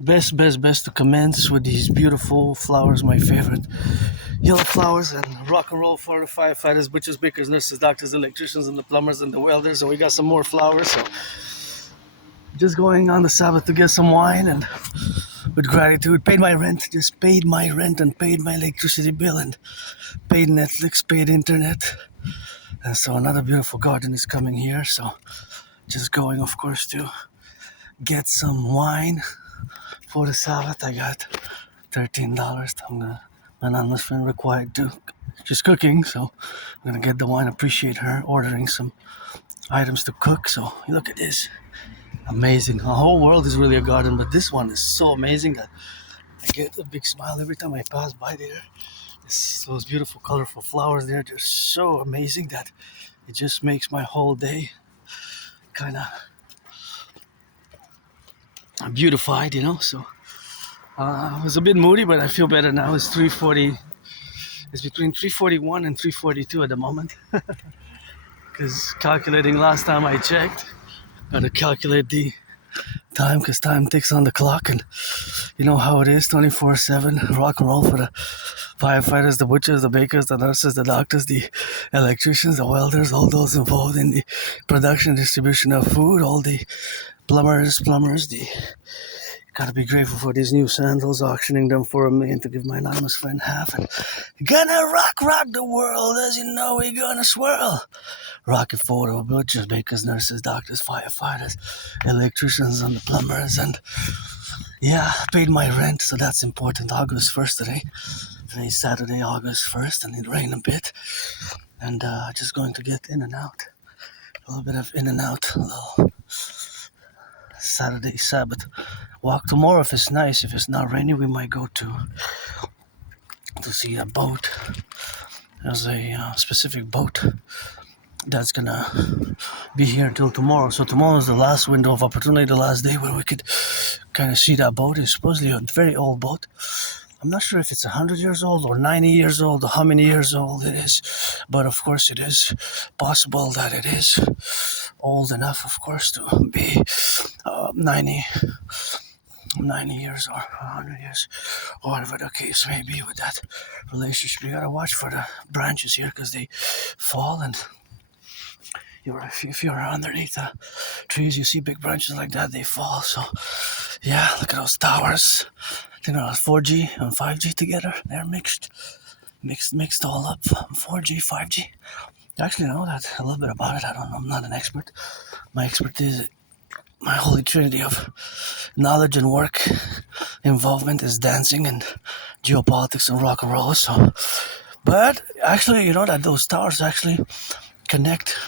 best to commence with these beautiful flowers, my favorite yellow flowers, and rock and roll for the firefighters, butchers, bakers, nurses, doctors, electricians, and the plumbers and the welders. And we got some more flowers. So just going on the Sabbath to get some wine and with gratitude, paid my rent, just paid my rent and paid my electricity bill and paid Netflix, paid internet. And so another beautiful garden is coming here. So just going, of course, to get some wine for the Sabbath. I got $13. My anonymous friend required to. She's cooking, so I'm gonna get the wine, appreciate her ordering some items to cook. So look at this. Amazing. The whole world is really a garden, but this one is so amazing that I get a big smile every time I pass by there. Those beautiful, colorful flowers there, they're so amazing that it just makes my whole day kind of beautified, So it was a bit moody, but I feel better now. It's 3:40. It's between 3:41 and 3:42 at the moment. Because calculating last time I checked, got to calculate the time because time ticks on the clock, and you know how it is, 24/7 rock and roll for the firefighters, the butchers, the bakers, the nurses, the doctors, the electricians, the welders, all those involved in the production and distribution of food, all the plumbers, gotta be grateful for these new sandals, auctioning them for $1 million to give my anonymous friend half, and gonna rock the world, as you know, we gonna swirl. Rocket for the butchers, bakers, nurses, doctors, firefighters, electricians, and the plumbers, and yeah, paid my rent, so that's important. August 1st today. Today's Saturday, August 1st, and it rained a bit, and just going to get in and out. A little bit of in and out, a little Saturday Sabbath walk. Tomorrow, if it's nice, if it's not rainy, we might go to see a boat. There's a specific boat that's gonna be here until tomorrow. So tomorrow is the last window of opportunity, the last day where we could kind of see that boat. It's supposedly a very old boat. I'm not sure if it's 100 years old or 90 years old or how many years old it is, but of course it is possible that it is old enough, of course, to be 90 years or 100 years, or whatever the case may be with that relationship. You gotta watch for the branches here because they fall, and if you're underneath the trees, you see big branches like that, they fall. So yeah, look at those towers. I think they're 4G and 5G together. They're mixed all up. 4G, 5G. I actually know that a little bit about it. I don't know. I'm not an expert. My expertise, my holy trinity of knowledge and work involvement is dancing and geopolitics and rock and roll. So, but actually, you know that those towers actually connect.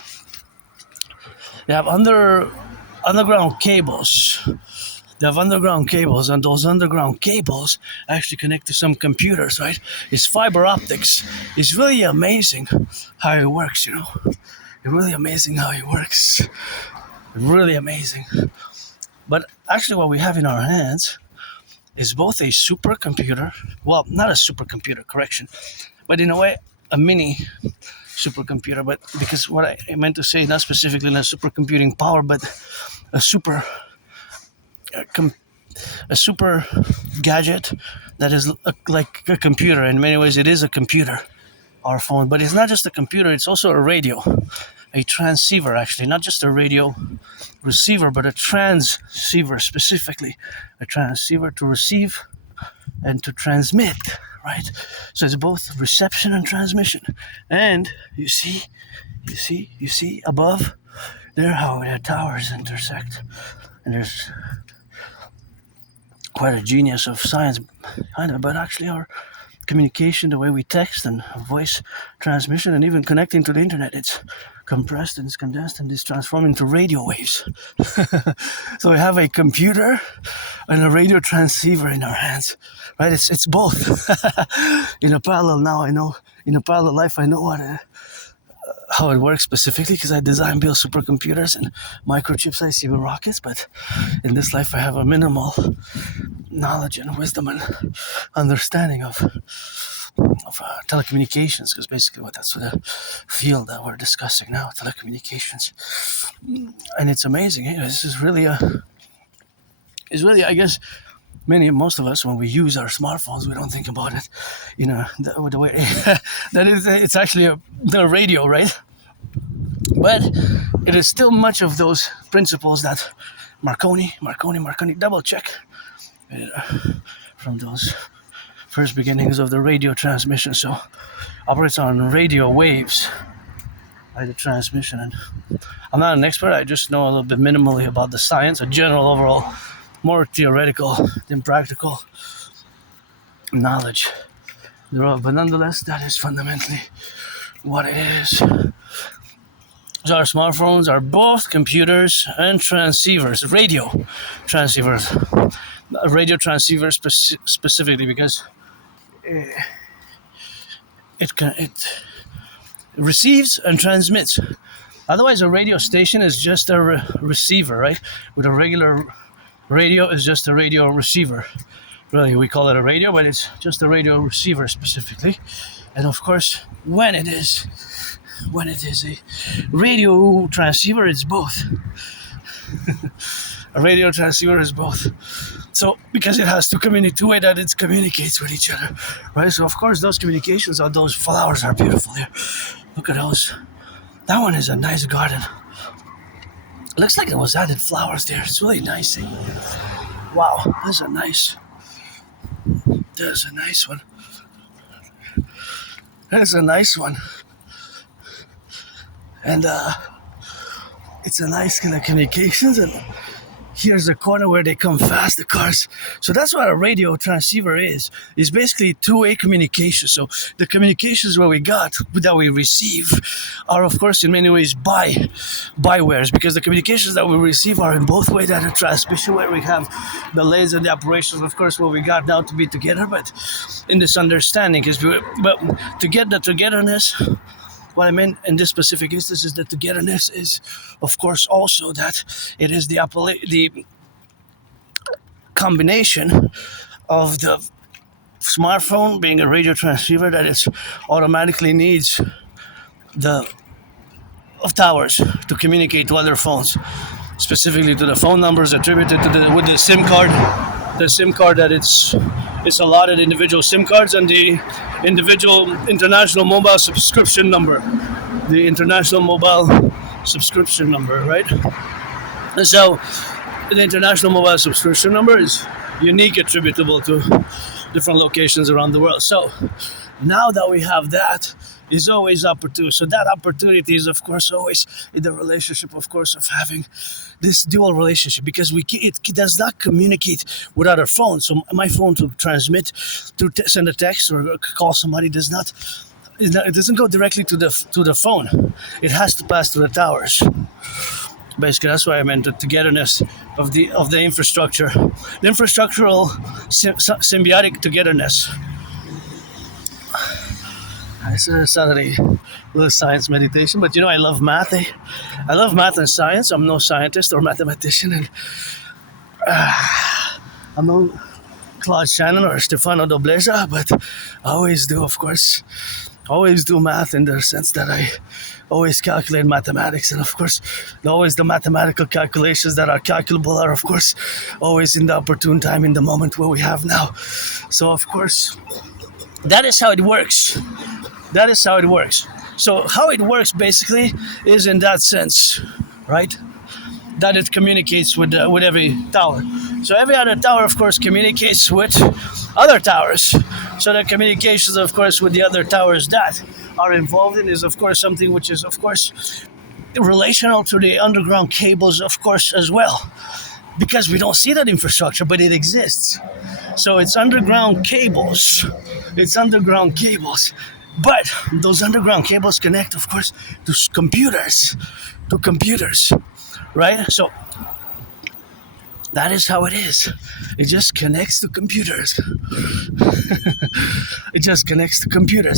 They have underground cables. They have underground cables, and those underground cables actually connect to some computers, right? It's fiber optics. It's really amazing how it works, It's really amazing how it works. Really amazing. But actually what we have in our hands is both a supercomputer, well, not a supercomputer, correction, but in a way, a mini supercomputer, but because what I meant to say, not specifically not supercomputing power, but a super gadget that is like a computer. In many ways, it is a computer, our phone, but it's not just a computer, it's also a radio, a transceiver, actually, not just a radio receiver, but a transceiver, specifically a transceiver to receive and to transmit, right? So it's both reception and transmission. And you see above there how their towers intersect, and there's quite a genius of science behind it, but actually our communication, the way we text and voice transmission and even connecting to the internet, it's compressed and it's condensed and it's transformed into radio waves. So we have a computer and a radio transceiver in our hands, right? It's both. In a parallel life, I know how it works specifically because I design, build supercomputers and microchips, I see with rockets, but in this life I have a minimal knowledge and wisdom and understanding of telecommunications, because basically that's the field that we're discussing now, telecommunications. And it's amazing. This is really I guess most of us, when we use our smartphones, we don't think about it, the way that it's actually the radio, right? But it is still much of those principles that Marconi, double check from those first beginnings of the radio transmission. So operates on radio waves by the transmission. And I'm not an expert, I just know a little bit minimally about the science, a general overall, more theoretical than practical knowledge thereof. But nonetheless, that is fundamentally what it is. So our smartphones are both computers and transceivers, radio transceivers specifically because it receives and transmits. Otherwise, a radio station is just a receiver, right? With a regular radio is just a radio receiver. Really, we call it a radio, but it's just a radio receiver specifically. And of course, when it is a radio transceiver, it's both. A radio transceiver is both. So, because it has to communicate the way that it communicates with each other, right? So, of course, those communications of those flowers are beautiful here. Look at those. That one is a nice garden. Looks like it was added flowers there. It's really nice. Wow, that's a nice one. There's a nice one. And it's a nice kind of communications, and here's a corner where they come fast, the cars. So that's what a radio transceiver is. It's basically two-way communication. So the communications that we receive are, of course, in many ways bywares, because the communications that we receive are in both ways. That a transmission where we have the lays and the operations, of course, what we got now to be together, but in this understanding, but to get the togetherness. What I meant in this specific instance is that togetherness is, of course, also that it is the combination of the smartphone being a radio transceiver that it automatically needs of towers to communicate to other phones, specifically to the phone numbers attributed to with the SIM card. The SIM card that it's allotted individual SIM cards and the individual international mobile subscription number. The international mobile subscription number, right? And so the international mobile subscription number is unique, attributable to different locations around the world. So now that we have that, is always opportune. So that opportunity is, of course, always in the relationship, of course, of having this dual relationship, because it does not communicate with other phones. So my phone to transmit, to send a text or call somebody it doesn't go directly to the phone. It has to pass through the towers. Basically, that's why I meant the togetherness of the infrastructure, the infrastructural symbiotic togetherness. It's a Saturday little science meditation, but I love math. I love math and science. I'm no scientist or mathematician, and I'm no Claude Shannon or Stefano Dobleja, but I always do, of course, math in the sense that I always calculate mathematics, and of course, always the mathematical calculations that are calculable are, of course, always in the opportune time, in the moment where we have now. So, of course, that is how it works. So how it works basically is in that sense, right? That it communicates with every tower. So every other tower, of course, communicates with other towers. So the communications, of course, with the other towers that are involved in is, of course, something which is, of course, relational to the underground cables, of course, as well. Because we don't see that infrastructure, but it exists. So it's underground cables. But those underground cables connect, of course, to computers, right? So that is how it is. It just connects to computers.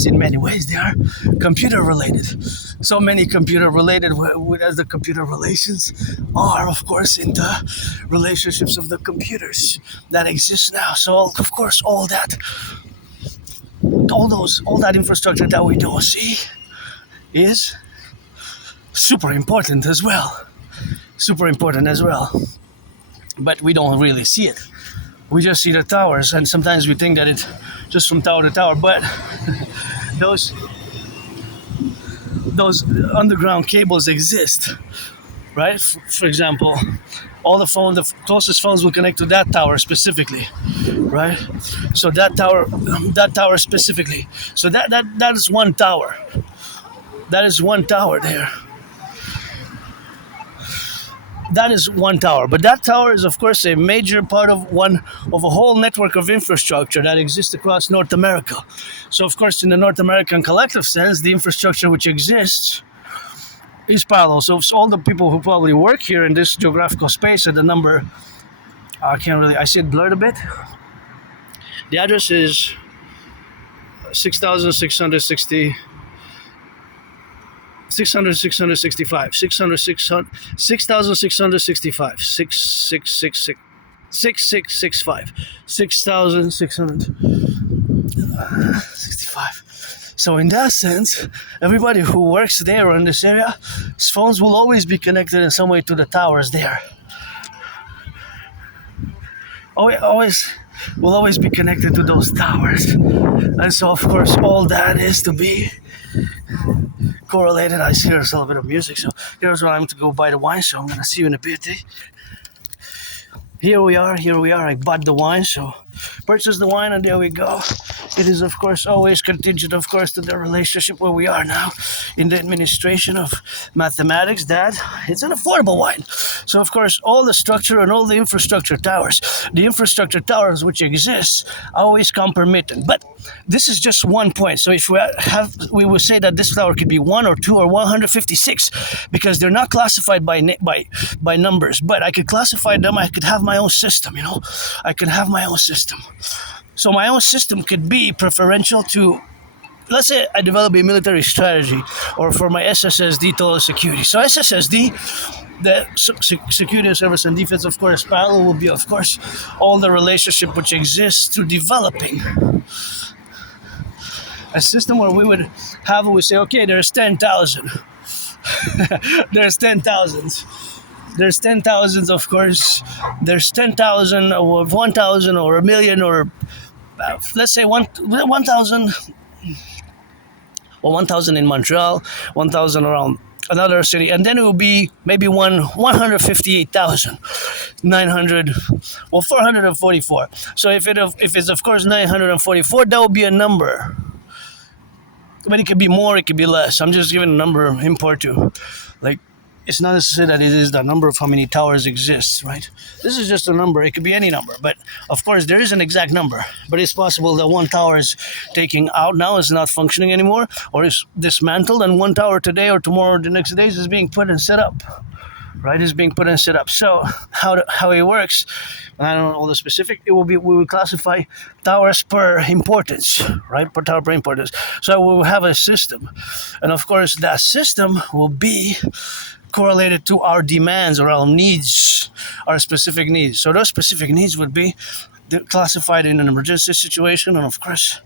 In many ways. They are computer related. So many computer related, as the computer relations are, of course, in the relationships of the computers that exist now. So, of course, all that infrastructure that we don't see is super important as well. But we don't really see it. we just see the towers, and sometimes we think that it's just from tower to tower, but those underground cables exist, right? For example, all the closest phones will connect to that tower specifically, right? So that tower specifically. So that is one tower. That is one tower there. That is one tower, but that tower is, of course, a major part of a whole network of infrastructure that exists across North America. So, of course, in the North American collective sense, the infrastructure which exists is parallel. So, all the people who probably work here in this geographical space at the number, I see it blurred a bit. The address is 6,660. 6,665. 6,665. 6665. 6,665. So in that sense, everybody who works there or in this area, his phones will always be connected in some way to the towers there. Will always be connected to those towers. And so, of course, all that is to be correlated. I hear a little bit of music, so here's where I'm to go buy the wine, so I'm gonna see you in a bit. Here we are, I bought the wine, so purchase the wine, and there we go. It is, of course, always contingent, of course, to the relationship where we are now in the administration of mathematics, that it's an affordable wine. So, of course, all the structure and all the infrastructure towers which exist always come permitted. But this is just one point. So if we will say that this tower could be 1 or 2 or 156, because they're not classified by numbers. But I could classify them. I could have my own system. I could have my own system. So my own system could be preferential to, let's say I develop a military strategy, or for my SSSD total security. So SSSD, the security service and defense, of course, parallel will be, of course, all the relationship which exists to developing a system where we say, okay, there's 10,000. There's 10,000s. There's 10,000s, of course. There's 10,000 or 1,000 or a million, or let's say 1,000. Well, 1,000 in Montreal, 1,000 around another city, and then it will be maybe 158,900, well, 444. So if it's of course 944, that will be a number. But it could be more, it could be less. I'm just giving a number of import to, like, it's not necessary that it is the number of how many towers exists, right? This is just a number. It could be any number. But, of course, there is an exact number. But it's possible that one tower is taking out now, is not functioning anymore, or is dismantled, and one tower today or tomorrow or the next days is being put and set up, right? Is being put and set up. So how it works, I don't know all the specific, we will classify towers per importance, right? Per tower per importance. So we will have a system. And, of course, that system will be correlated to our demands or our needs, our specific needs. So those specific needs would be classified in an emergency situation, and of course,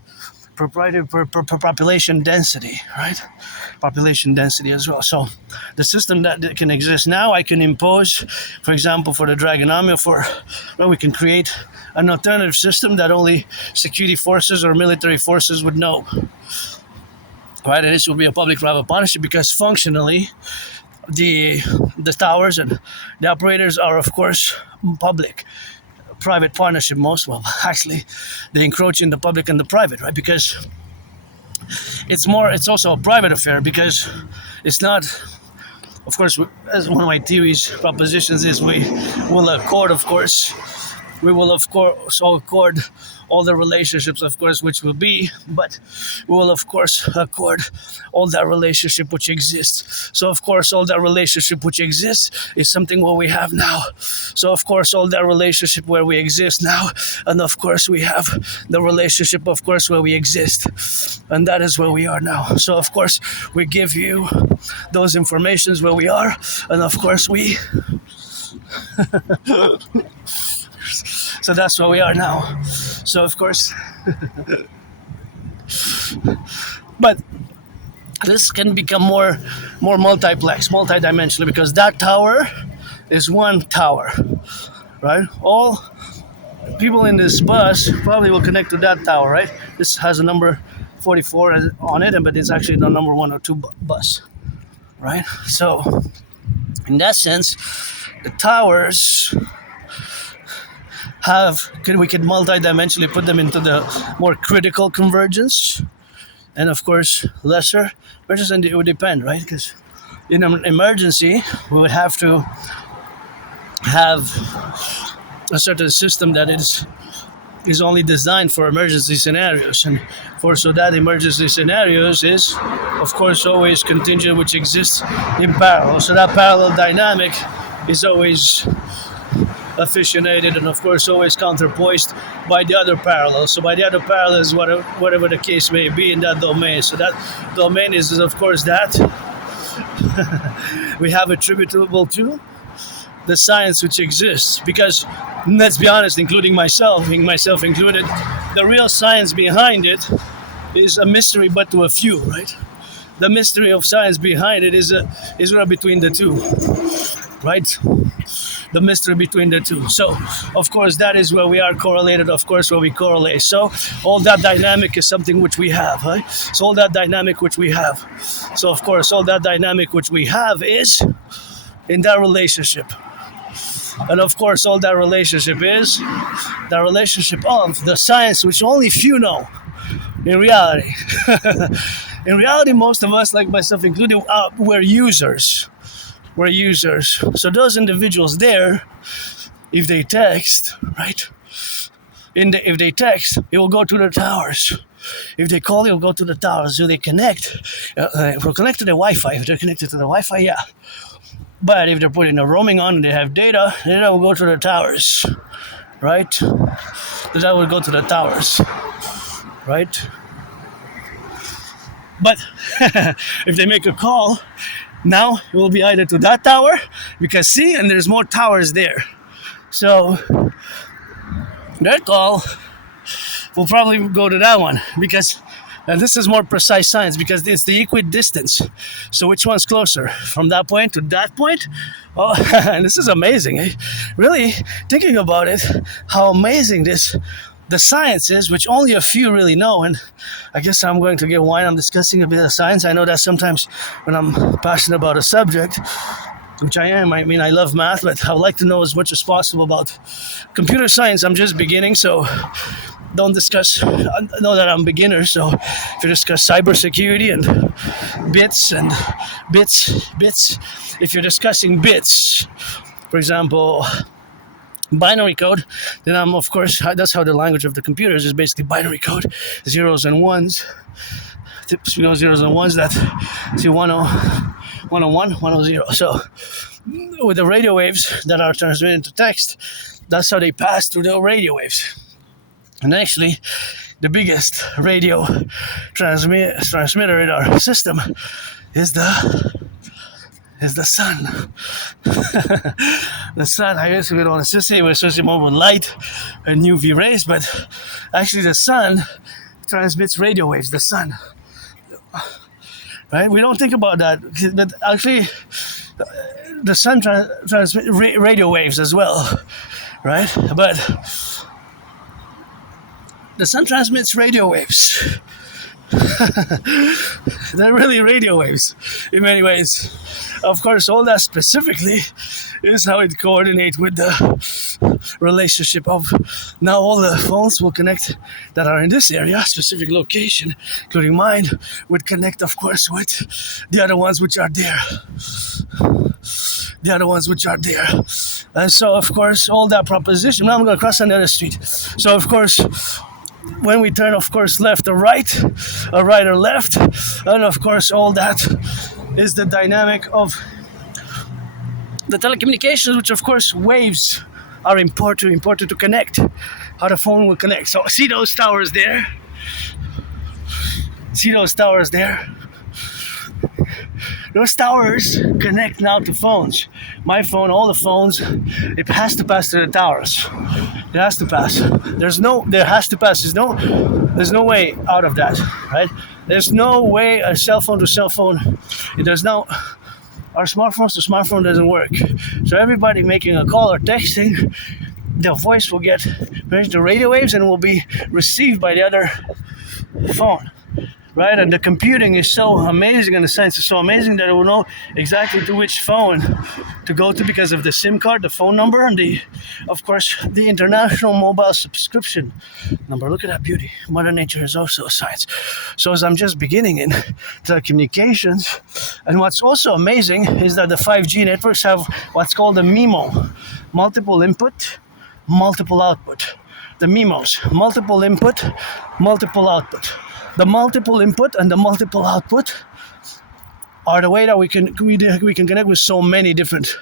per population density, right? Population density as well. So the system that can exist now, I can impose, for example, for the Dragon Army, we can create an alternative system that only security forces or military forces would know, right? And this will be a public-private partnership, because functionally, the towers and the operators are, of course, public. Private partnership actually, they encroach in the public and the private, right? Because it's also a private affair, because it's not, of course, as one of my theories, propositions is we will accord all the relationships, of course, which will be, but we will, of course, accord all that relationship which exists. So, of course, all that relationship which exists is something what we have now. So, of course, all that relationship where we exist now, and, of course, we have the relationship, of course, where we exist, and that is where we are now. So, of course, we give you those informations where we are, and, of course, we... So that's where we are now. So, of course, but this can become more multiplex, multidimensional, because that tower is one tower, right? people in this bus probably will connect to that tower, right? This has a number 44 on it, but it's actually the number 102 bus, right? So, in that sense, the towers we can multi-dimensionally put them into the more critical convergence, and of course, lesser versus, and it would depend, right? Because in an emergency, we would have to have a certain system that is only designed for emergency scenarios, and so that emergency scenarios is of course always contingent, which exists in parallel. So that parallel dynamic is always afficiated and of course always counterpoised by the other parallel. So by the other parallel is whatever the case may be in that domain. So that domain is of course that we have attributable to the science which exists, because let's be honest, including myself included, the real science behind it is a mystery, but to a few, right? The mystery of science behind it is between the two, right? The mystery between the two. So, of course, that is where we are correlated, of course, where we correlate. So, all that dynamic is something which we have, right? So, all that dynamic which we have. So, of course, all that dynamic which we have is in that relationship. And of course, all that relationship is the relationship of the science, which only few know in reality. In reality, most of us, like myself included, we're users. We're users. So those individuals there, if they text, right? If they text, it will go to the towers. If they call, it will go to the towers. So they connect. If we're connected to the Wi-Fi, if they're connected to the Wi-Fi, yeah. But if they're putting the roaming on and they have data will go to the towers, right? The data will go to the towers, right? But if they make a call, now it will be either to that tower, because and there's more towers there. So their call will probably go to that one, because and this is more precise science, because it's the equidistance. So which one's closer from that point to that point? Oh, and this is amazing. Eh? Really thinking about it, how amazing the science is, which only a few really know. And I guess I'm going to get wine. I'm discussing a bit of science. I know that sometimes when I'm passionate about a subject, which I am, I mean, I love math, but I would like to know as much as possible about computer science. I'm just beginning, so don't discuss, I know that I'm beginner, so if you discuss cybersecurity and bits, if you're discussing bits, for example, binary code, then I'm, of course, that's how the language of the computers is basically binary code, zeros and ones, zeros and ones, that see 101, 100. So with the radio waves that are transmitted to text, that's how they pass through the radio waves. And actually, the biggest radio transmitter in our system is the sun. The sun, I guess we don't associate more with light and UV rays, but actually the sun transmits radio waves, the sun. Right? We don't think about that, but actually the sun transmits radio waves as well, right? But the sun transmits radio waves. They're really radio waves in many ways. Of course, all that specifically is how it coordinates with the relationship of now all the phones will connect that are in this area, specific location, including mine, would connect, of course, with the other ones which are there. And so, of course, all that proposition. Now I'm going to cross on the other street. So, of course, when we turn, of course, left or right or left, and of course all that is the dynamic of the telecommunications, which of course waves are important to connect, how the phone will connect. So see those towers there? Those towers connect now to phones. My phone, all the phones, it has to pass through the towers. It has to pass. There's no way out of that, right? There's no way a cell phone to cell phone. Our smartphones to smartphone doesn't work. So everybody making a call or texting the voice will get the radio waves and will be received by the other phone, right? And the computing is so amazing and the science is so amazing that it will know exactly to which phone to go to because of the SIM card, the phone number, and of course, the international mobile subscription number. Look at that beauty. Mother Nature is also a science. So as I'm just beginning in telecommunications, and what's also amazing is that the 5G networks have what's called a MIMO, multiple input, multiple output. The MIMOs, multiple input, multiple output. The multiple input and the multiple output are the way that we can connect with so many different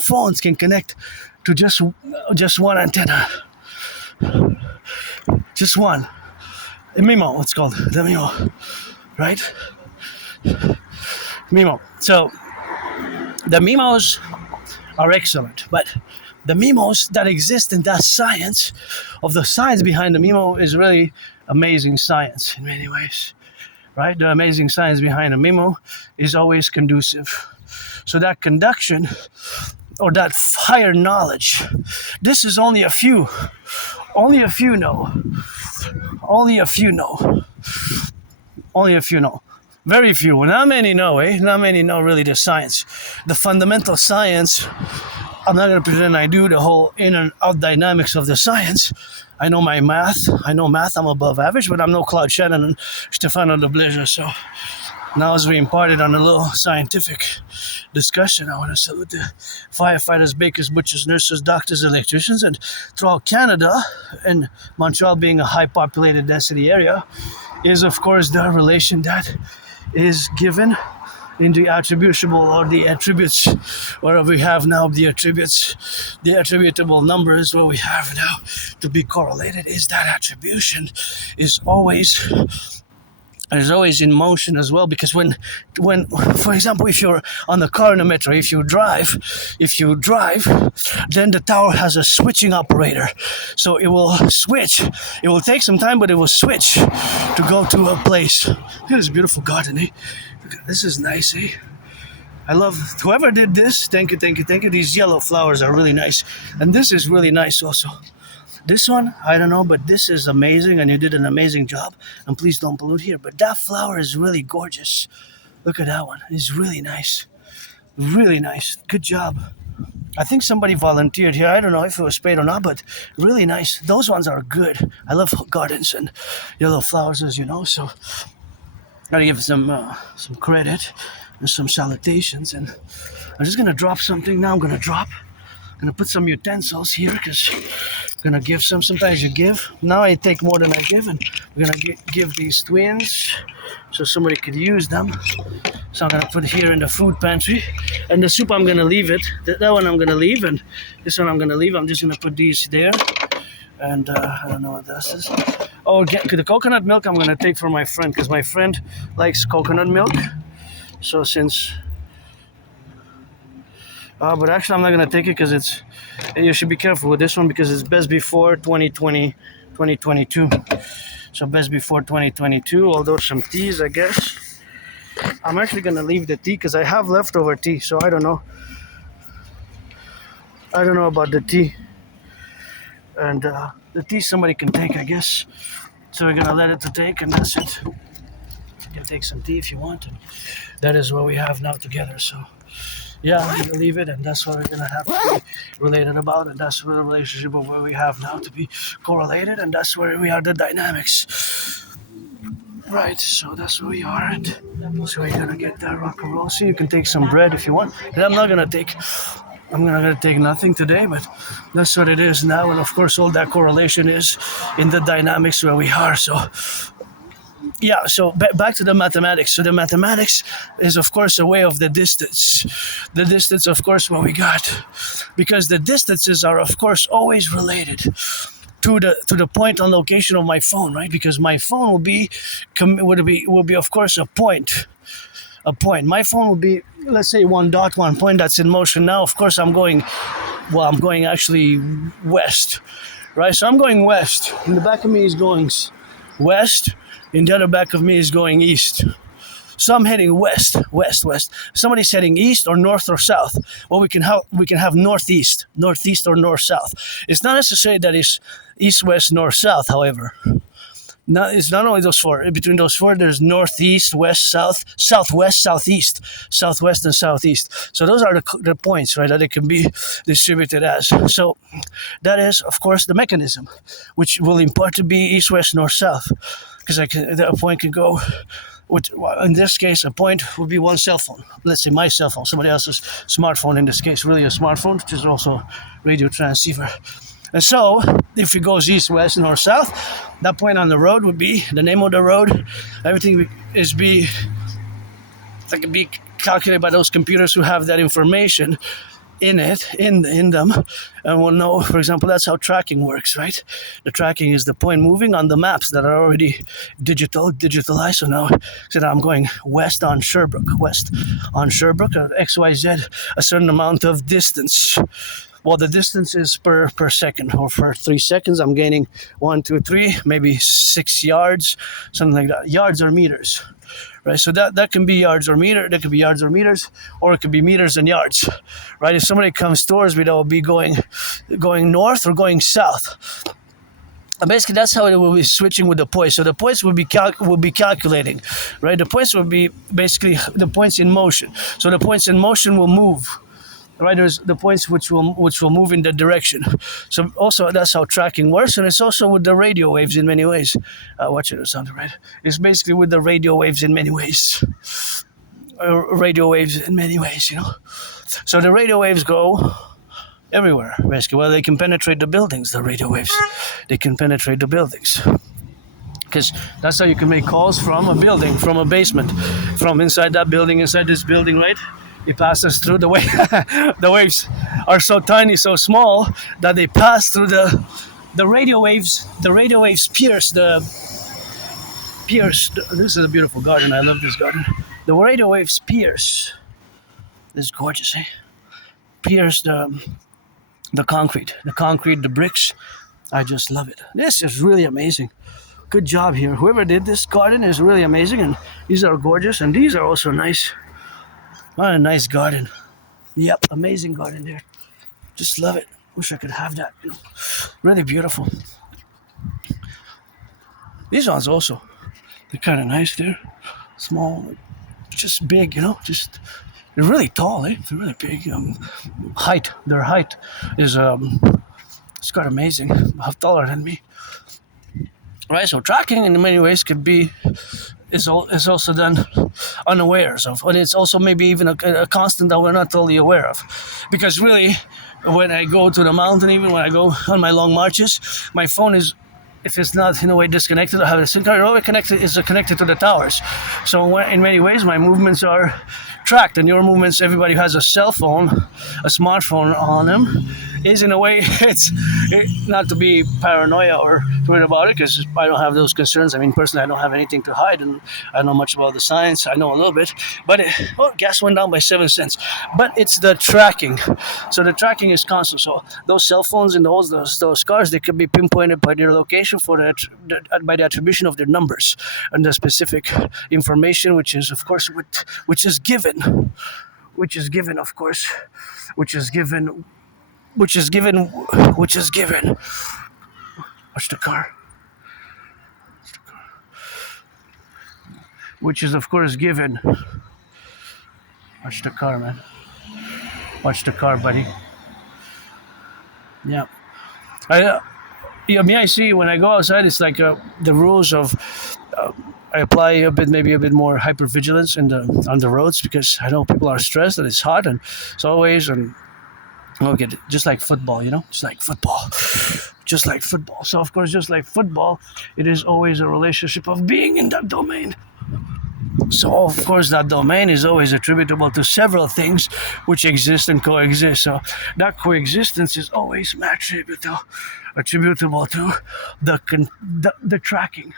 phones can connect to just one antenna, just one. A MIMO, it's called the MIMO, right? MIMO. So the MIMOs are excellent, but the MIMOs that exist in that science of the science behind the MIMO is really amazing science in many ways, right? The amazing science behind a MIMO is always conducive. So that conduction or that higher knowledge, this is only a few know. Only a few know. Very few. Not many know, Not many know really the science. The fundamental science, I'm not going to pretend I do the whole in and out dynamics of the science. I know my math. I'm above average, but I'm no Claude Shannon and Stefano de Blija. So now as we imparted on a little scientific discussion, I want to salute the firefighters, bakers, butchers, nurses, doctors, electricians, and throughout Canada, and Montreal being a high populated density area, is of course the relation that is given in the attributable or the attributes, where we have now the attributes, the attributable numbers, what we have now to be correlated is that attribution is always in motion as well, because when for example, if you're on the car in the metro, if you drive, then the tower has a switching operator, so it will switch. It will take some time, but it will switch to go to a place. Look at this beautiful garden, This is nice, I love whoever did this. Thank you. These yellow flowers are really nice, and this is really nice also. This one, I don't know, but this is amazing, and you did an amazing job. And please don't pollute here. But that flower is really gorgeous. Look at that one. It's really nice. Really nice. Good job. I think somebody volunteered here. I don't know if it was paid or not, but really nice. Those ones are good. I love gardens and yellow flowers, as you know. So gotta give some credit and some salutations. And I'm just gonna drop something now. I'm gonna put some utensils here because I'm gonna give some. Sometimes you give. Now I take more than I give, and we're gonna give these twins so somebody could use them. So I'm gonna put it here in the food pantry. And the soup, I'm gonna leave it. That one I'm gonna leave, and this one I'm gonna leave. I'm just gonna put these there. And I don't know what this is. Oh, the coconut milk I'm gonna take for my friend, because my friend likes coconut milk. So since but actually I'm not gonna take it because you should be careful with this one because it's best before 2022. So best before 2022, although some teas, I guess. I'm actually gonna leave the tea because I have leftover tea, so I don't know about the tea. And the tea somebody can take, I guess. So we're gonna let it to take, and that's it. You can take some tea if you want. And that is what we have now together. So yeah, I'm gonna leave it, and that's what we're gonna have to be related about, and that's what the relationship of where we have now to be correlated, and that's where we are the dynamics. Right, so that's where we are, and so we're gonna get that rock and roll. So you can take some bread if you want. And I'm not gonna take nothing today, but that's what it is now. And of course, all that correlation is in the dynamics where we are. So yeah, so back to the mathematics. So the mathematics is, of course, a way of the distance. The distance, of course, what we got. Because the distances are, of course, always related to the point on location of my phone, right? Because my phone will be of course, a point. My phone will be, let's say, 1 point that's in motion now. Of course, I'm going actually west, right? So I'm going west. In the back of me is going west. In the other back of me is going east. So I'm heading west. Somebody's heading east or north or south. Well, we can have northeast or north south. It's not necessary that it's east, west, north, south. However, it's not only those four. Between those four, there's northeast, west, south, southwest, southeast, southwest, and southeast. So those are the points, right, that it can be distributed as. So that is, of course, the mechanism, which will impart to be east, west, north, south, because a point can go. In this case, a point would be one cell phone. Let's say my cell phone, somebody else's smartphone. In this case, really a smartphone, which is also a radio transceiver. And so, if it goes east, west, north, south, that point on the road would be the name of the road. Everything can be calculated by those computers who have that information in them, and we'll know. For example, that's how tracking works, right? The tracking is the point moving on the maps that are already digitalized. So now I'm going west on Sherbrooke, XYZ, a certain amount of distance. Well, the distance is per second, or for 3 seconds, I'm gaining 1, 2, 3, maybe 6 yards, something like that. Yards or meters, right? So that can be yards or meter. That could be yards or meters, or it could be meters and yards, right? If somebody comes towards me, that will be going north or going south. And basically, that's how it will be switching with the points. So the points will be calculating, right? The points will be basically the points in motion. So the points in motion will move. Right, there's the points which will move in that direction. So also that's how tracking works, and it's also with the radio waves in many ways. Watch it, sound right? It's basically with the radio waves in many ways. So the radio waves go everywhere, basically. Well, they can penetrate the buildings. The radio waves, they can penetrate the buildings. Because that's how you can make calls from a building, from a basement, from inside that building, inside this building, right? It passes through the wave. The waves are so tiny, so small that they pass through the radio waves. The radio waves pierce. This is a beautiful garden. I love this garden. The radio waves pierce. This is gorgeous, eh? Pierce the concrete, the bricks. I just love it. This is really amazing. Good job here. Whoever did this garden is really amazing, and these are gorgeous, and these are also nice. What a nice garden. Yep, amazing garden there. Just love it. Wish I could have that. Really beautiful. These ones also, they're kind of nice there. Small, just big, just they're really tall, eh? They're really big. Their height is it's quite amazing. How taller than me. Right, so tracking in many ways could be is also done unawares of, and it's also maybe even a constant that we're not totally aware of, because really, when I go to the mountain, even when I go on my long marches, my phone is, if it's not in a way disconnected, I have a SIM card, always connected to the towers. So in many ways, my movements are tracked, and your movements, everybody who has a cell phone, a smartphone on them, is in a way, it's not to be paranoia or worried about it, because I don't have those concerns. I mean, personally, I don't have anything to hide, and I don't know much about the science. I know a little bit, but gas went down by 7 cents. But it's the tracking. So the tracking is constant. So those cell phones and those cars, they can be pinpointed by their location by the attribution of their numbers and the specific information, which is, of course, which is given, of course, which is given. Watch the car. Which is, of course, given. Watch the car, man. Watch the car, buddy. Yeah. I see when I go outside, it's like the rules of. I apply maybe a bit more hypervigilance on the roads, because I know people are stressed and it's hot and it's always okay, just like football, just like football. So of course, just like football, it is always a relationship of being in that domain. So of course, that domain is always attributable to several things which exist and coexist. So that coexistence is always attributable to the tracking.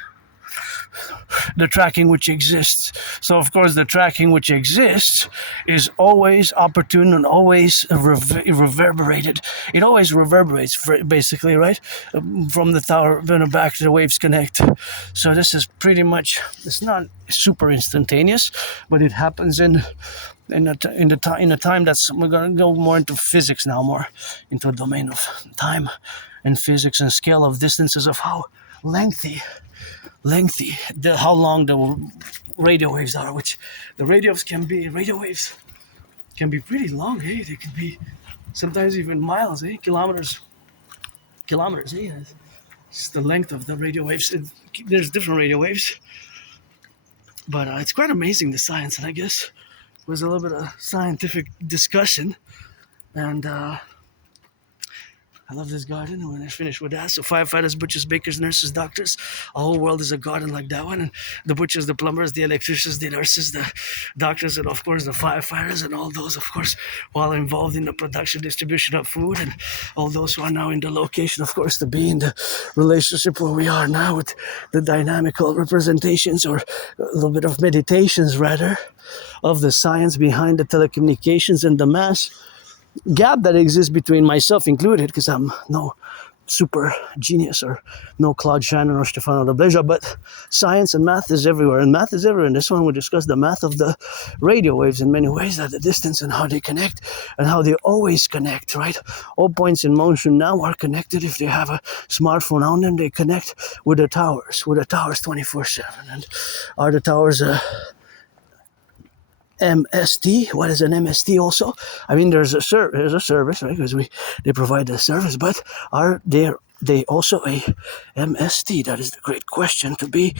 the tracking which exists. So of course the tracking which exists is always opportune and always reverberated. It always reverberates basically, right? From the tower back to the waves connect. So this is pretty much, it's not super instantaneous, but it happens in a time that's, we're gonna go more into physics now, more into a domain of time and physics and scale of distances of how lengthy how long the radio waves are, which the radio waves can be pretty long, eh? They could be sometimes even miles, eh? Kilometers, eh? It's the length of the radio waves. There's different radio waves, but it's quite amazing, the science, and I guess it was a little bit of scientific discussion, and I love this garden. And when I finish with that, so firefighters, butchers, bakers, nurses, doctors, a whole world is a garden like that one. And the butchers, the plumbers, the electricians, the nurses, the doctors, and of course the firefighters, and all those, of course, while involved in the production, distribution of food, and all those who are now in the location, of course, to be in the relationship where we are now with the dynamical representations, or a little bit of meditations rather, of the science behind the telecommunications and the mass gap that exists between myself included, because I'm no super genius or no Claude Shannon or Stefano da Beja, but science and math is everywhere, and math is everywhere. In this one we discuss the math of the radio waves in many ways, at the distance and how they connect and how they always connect, right? All points in motion now are connected. If they have a smartphone on them, they connect with the towers 24/7. And are the towers MST? What is an MST also? I mean, there's a service, right? Because they provide the service, but are they also a MST? That is the great question to be